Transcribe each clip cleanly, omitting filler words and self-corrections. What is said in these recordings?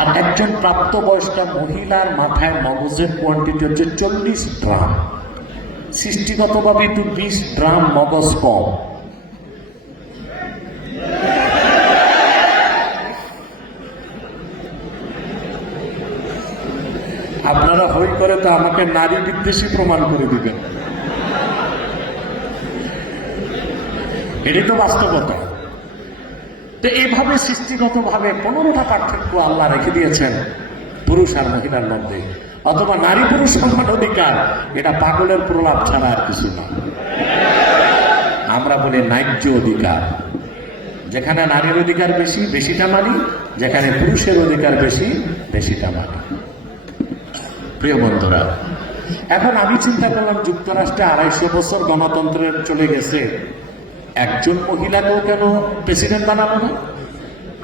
আর একজন প্রাপ্তবয়স্ক মহিলার মাথায় মগজের কোয়ান্টিটি হচ্ছে 40 গ্রাম। সৃষ্টিগতভাবে তো 20 গ্রাম মগজ কম। আপনারা হই করে তো আমাকে নারী বিদ্বেষী প্রমাণ করে দিবেন, এটাই তো বাস্তবতা। তো এইভাবে সৃষ্টিগতভাবে 15টা পার্থক্য আল্লাহ রেখে দিয়েছেন পুরুষ আর মহিলার মধ্যে, অথবা নারী পুরুষ সমান অধিকার, এটা পাগলের প্রলাপ ছাড়া আর কিছু না। আমরা বলি ন্যায্য অধিকার। যেখানে নারীর অধিকার বেশি, বেশিটা মানি, যেখানে পুরুষের অধিকার বেশি, বেশিটা মানি। প্রিয় বন্ধুরা, এখন আমি চিন্তা করলাম যুক্তরাষ্ট্রে 250 বছর গণতন্ত্রের চলে গেছে, একজন মহিলাকেও কেন প্রেসিডেন্ট বানাবো না?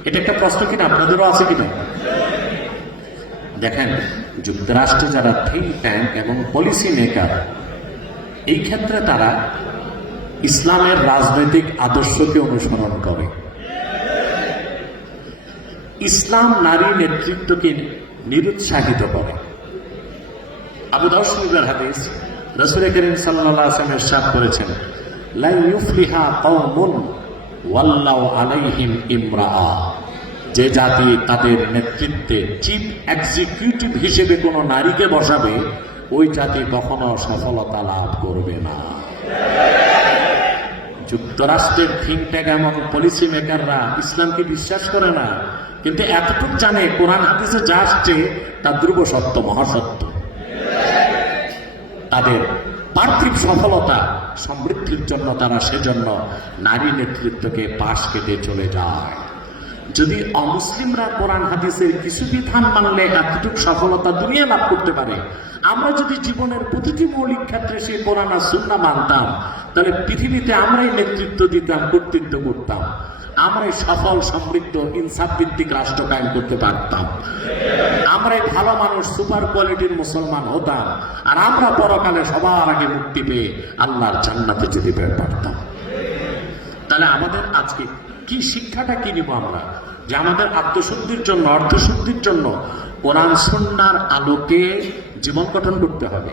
এটা একটা প্রশ্ন কিনা, আপনাদেরও আছে কিনা? দেখেন, যুক্তরাষ্ট্রে যারা থিঙ্ক ট্যাঙ্ক এবং পলিসি মেকার, এই ক্ষেত্রে তারা ইসলামের রাজনৈতিক আদর্শকে অনুসরণ করে। ইসলাম নারী নেতৃত্বকে নিরুৎসাহিত করে। আবু দাউদ শরীফের হাদিস, রাসূল করিম সাল্লাল্লাহু আলাইহি ওয়াসাল্লাম ইরশাদ করেছেন, লা ইউফলিহা কওমুন ওয়াল্লাউ আলাইহিম ইমরাআ। যে জাতি তাদের নেতৃত্বে চিফ এক্সিকিউটিভ হিসেবে কোন নারীকে বসাবে, ওই জাতি কখনো সফলতা লাভ করবে না। যুক্তরাষ্ট্রের থিঙ্ক ট্যাঙ্ক এবং পলিসি মেকাররা ইসলামকে বিশ্বাস করে না, কিন্তু এতটুকু জানে কোরআন হাদিসে যা আসছে তা ধ্রুব সত্য, মহাসত্য। তাদের পার্থিব সফলতা সমৃদ্ধির জন্য তারা সেজন্য নারী নেতৃত্বকে পাশ কেটে চলে যায়। যদি অমুসলিমরা কোরআন হাদিসের কিছু বিধান মানলে এতটুকু সফলতা দুনিয়া লাভ করতে পারে, আমরা যদি জীবনের প্রতিটি মৌলিক ক্ষেত্রে সেই কোরআন আর সুন্নাহ মানতাম, তাহলে পৃথিবীতে আমরাই নেতৃত্ব দিতাম, কর্তৃত্ব করতাম, আমরাই সফল সমৃদ্ধ ইনসাফ ভিত্তিক রাষ্ট্র কায়েম করতে পারতাম, আমরাই ভালো মানুষ সুপার কোয়ালিটির মুসলমান হতাম, আর আমরা পরকালে সবার আগে মুক্তি পেয়ে আল্লাহর জান্নাতে যেতে পারতাম। তাহলে আমাদের আজকে কি শিক্ষাটা কি নিব আমরা? যে আমাদের আত্মশুদ্ধির জন্য, অর্থশুদ্ধির জন্য কোরআন সুন্নাহর আলোকে জীবন গঠন করতে হবে।